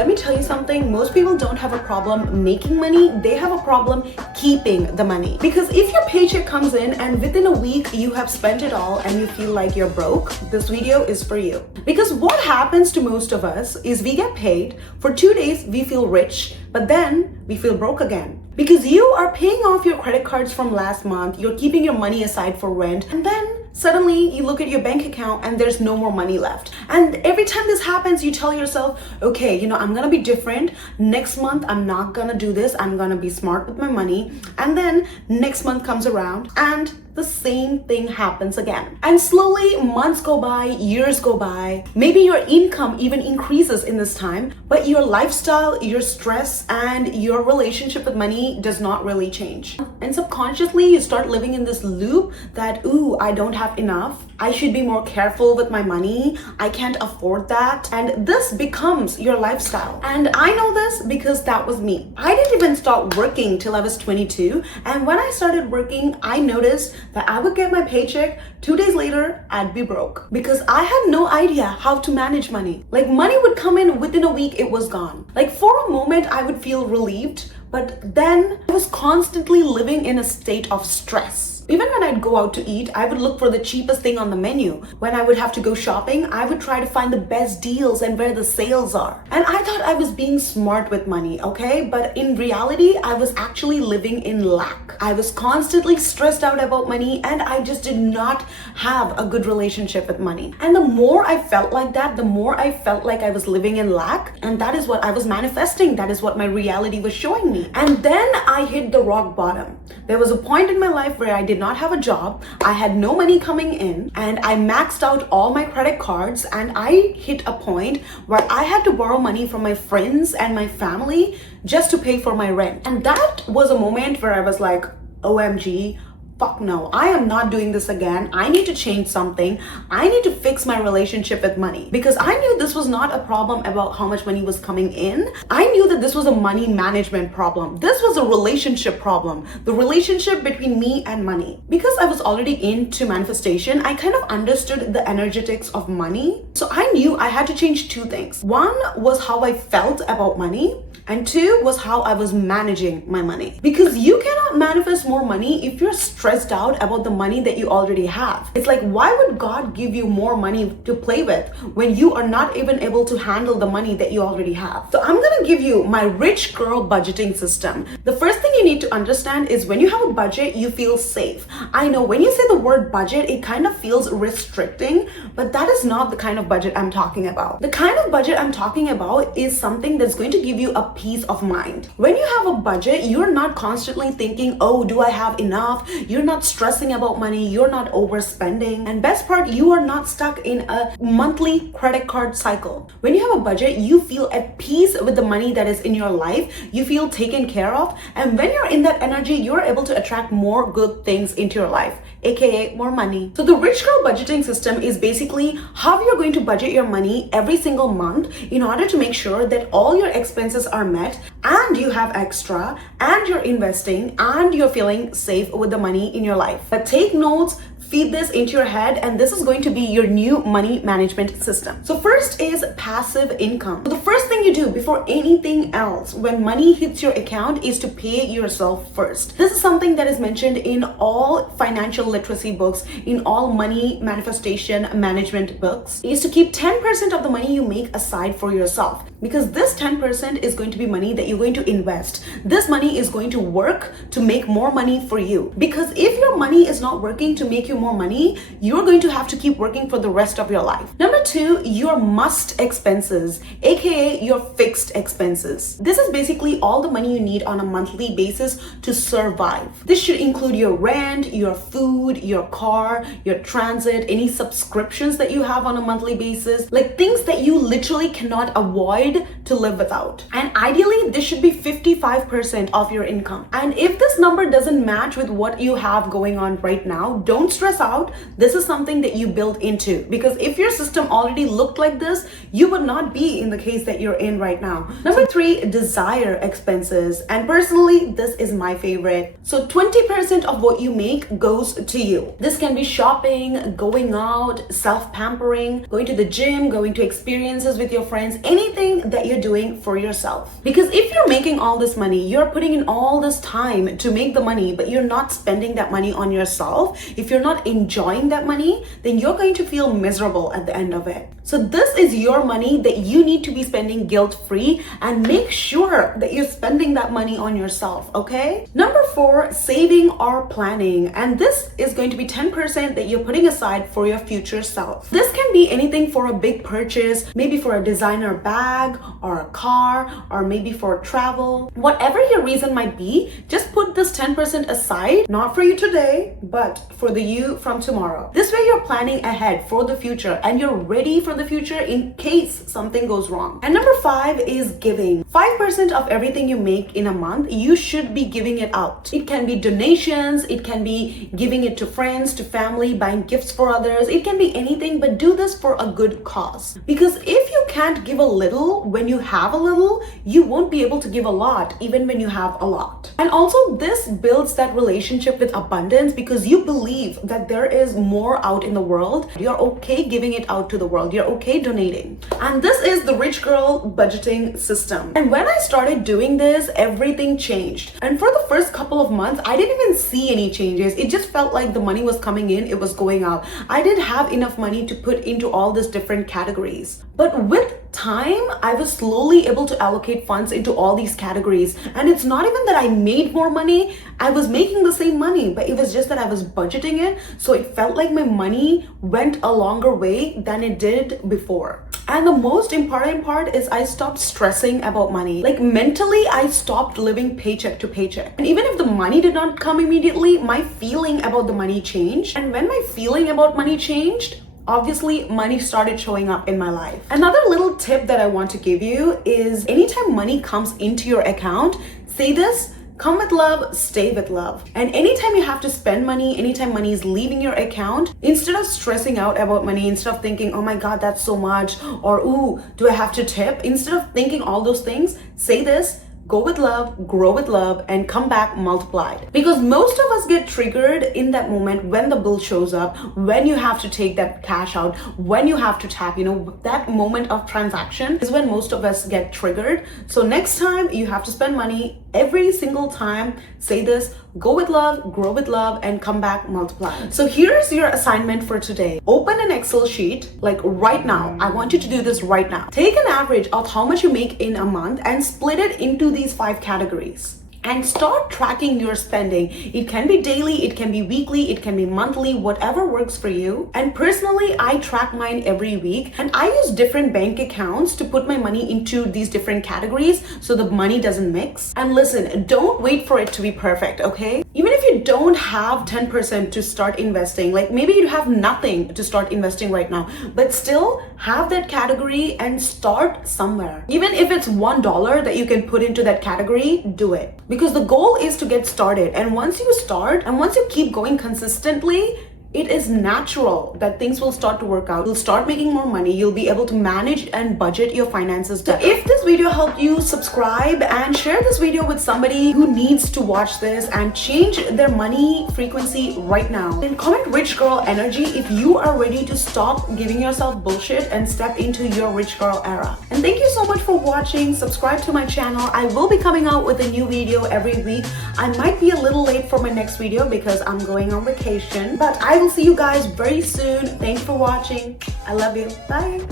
let me tell you something. Most people don't have a problem making money. They have a problem keeping the money. Because if your paycheck comes in and within a week you have spent it all and you feel like you're broke, this video is for you. Because what happens to most of us is we get paid, for 2 days we feel rich, but then we feel broke again. Because you are paying off your credit cards from last month, you're keeping your money aside for rent, and then suddenly you look at your bank account and there's no more money left. And every time this happens, you tell yourself, okay, I'm gonna be different. Next month, I'm not gonna do this. I'm gonna be smart with my money. And then next month comes around and the same thing happens again. And slowly months go by, years go by. Maybe your income even increases in this time, but your lifestyle, your stress, and your relationship with money does not really change. And subconsciously, you start living in this loop that, ooh, I don't have enough. I should be more careful with my money. I can't afford that. And this becomes your lifestyle. And I know this because that was me. I didn't even start working till I was 22. And when I started working, I noticed that I would get my paycheck, 2 days later, I'd be broke. Because I had no idea how to manage money. Like money would come in within a week, it was gone. Like for a moment, I would feel relieved, but then I was constantly living in a state of stress. Even when I'd go out to eat, I would look for the cheapest thing on the menu. When I would have to go shopping, I would try to find the best deals and where the sales are. And I thought I was being smart with money, okay? But in reality, I was actually living in lack. I was constantly stressed out about money and I just did not have a good relationship with money. And the more I felt like that, the more I felt like I was living in lack. And that is what I was manifesting. That is what my reality was showing me. And then I hit the rock bottom. There was a point in my life where I did not have a job, I had no money coming in, and I maxed out all my credit cards, and I hit a point where I had to borrow money from my friends and my family just to pay for my rent. And that was a moment where I was like, OMG, fuck no, I am not doing this again. I need to change something. I need to fix my relationship with money, because I knew this was not a problem about how much money was coming in. I knew that this was a money management problem. This was a relationship problem, the relationship between me and money. Because I was already into manifestation, I kind of understood the energetics of money. So I knew I had to change two things. One was how I felt about money, and two was how I was managing my money. Because you cannot manifest more money if you're stressed out about the money that you already have. It's like, why would God give you more money to play with when you are not even able to handle the money that you already have? So I'm gonna give you my rich girl budgeting system. The first thing you need to understand is when you have a budget, you feel safe. I know when you say the word budget, it kind of feels restricting, but that is not the kind of budget I'm talking about. The kind of budget I'm talking about is something that's going to give you a peace of mind. When you have a budget, you're not constantly thinking, oh, do I have enough? You're not stressing about money. You're not overspending. And best part, you are not stuck in a monthly credit card cycle. When you have a budget, you feel at peace with the money that is in your life. You feel taken care of. And when you're in that energy, you're able to attract more good things into your life, aka more money. So the rich girl budgeting system is basically how you're going to budget your money every single month in order to make sure that all your expenses are met and you have extra and you're investing and you're feeling safe with the money in your life. But take notes, feed this into your head, and this is going to be your new money management system. So first is passive income. So the first thing you do before anything else when money hits your account is to pay yourself first. This is something that is mentioned in all financial literacy books, in all money manifestation management books, is to keep 10% of the money you make aside for yourself. Because this 10% is going to be money that you're going to invest. This money is going to work to make more money for you. Because if your money is not working to make you more money, you're going to have to keep working for the rest of your life. Number two, your must expenses, aka your fixed expenses. This is basically all the money you need on a monthly basis to survive. This should include your rent, your food, your car, your transit, any subscriptions that you have on a monthly basis, like things that you literally cannot avoid to live without. And ideally, this should be 55% of your income. And if this number doesn't match with what you have going on right now, don't stress out. This is something that you build into, because if your system already looked like this, you would not be in the case that you're in right now. Number three, desire expenses. And personally, this is my favorite. So 20% of what you make goes to you. This can be shopping, going out, self-pampering, going to the gym, going to experiences with your friends, anything that you're you're doing for yourself. Because if you're making all this money, you're putting in all this time to make the money, but you're not spending that money on yourself, if you're not enjoying that money, then you're going to feel miserable at the end of it. So this is your money that you need to be spending guilt-free, and make sure that you're spending that money on yourself, okay? Number 4, saving or planning. And this is going to be 10% that you're putting aside for your future self. This can be anything for a big purchase, maybe for a designer bag or a car, or maybe for travel. Whatever your reason might be, just put this 10% aside, not for you today, but for the you from tomorrow. This way you're planning ahead for the future, and you're ready for the future in case something goes wrong. And number 5 is giving. 5% of everything you make in a month, you should be giving it out. It can be donations, it can be giving it to friends, to family, buying gifts for others. It can be anything, but do this for a good cause. Because if you can't give a little when you have a little, you won't be able to give a lot even when you have a lot. And also this builds that relationship with abundance, because you believe that there is more out in the world. You're okay giving it out to the world. You're okay donating. And this is the rich girl budgeting system. And when I started doing this, everything changed. And for the first couple of months, I didn't even see any changes. It just felt like the money was coming in, it was going out. I didn't have enough money to put into all these different categories. But with time, I was slowly able to allocate funds into all these categories. And it's not even that I made more money, I was making the same money, but it was just that I was budgeting it. So it felt like my money went a longer way than it did before. And the most important part is I stopped stressing about money. Like mentally, I stopped living paycheck to paycheck. And even if the money did not come immediately, my feeling about the money changed. And when my feeling about money changed, obviously money started showing up in my life. Another little tip that I want to give you is anytime money comes into your account, say this: come with love, stay with love. And anytime you have to spend money, anytime money is leaving your account, instead of stressing out about money, instead of thinking, oh my God, that's so much, or ooh, do I have to tip? Instead of thinking all those things, say this: go with love, grow with love, and come back multiplied. Because most of us get triggered in that moment when the bill shows up, when you have to take that cash out, when you have to tap, that moment of transaction is when most of us get triggered. So next time you have to spend money, every single time, say this: go with love, grow with love, and come back multiplied. So here's your assignment for today. Open an Excel sheet, like right now. I want you to do this right now. Take an average of how much you make in a month and split it into these 5 categories. And start tracking your spending. It can be daily, it can be weekly, it can be monthly, whatever works for you. And personally, I track mine every week, and I use different bank accounts to put my money into these different categories so the money doesn't mix. And listen, don't wait for it to be perfect, okay? Even if you don't have 10% to start investing, like maybe you have nothing to start investing right now, but still have that category and start somewhere. Even if it's $1 that you can put into that category, do it. Because the goal is to get started. And once you start, and once you keep going consistently, it is natural that things will start to work out. You'll start making more money. You'll be able to manage and budget your finances better. So if this video helped you, subscribe and share this video with somebody who needs to watch this and change their money frequency right now. And comment rich girl energy if you are ready to stop giving yourself bullshit and step into your rich girl era. And thank you so much for watching. Subscribe to my channel. I will be coming out with a new video every week. I might be a little late for my next video because I'm going on vacation, but I will see you guys very soon. Thanks for watching. I love you. Bye.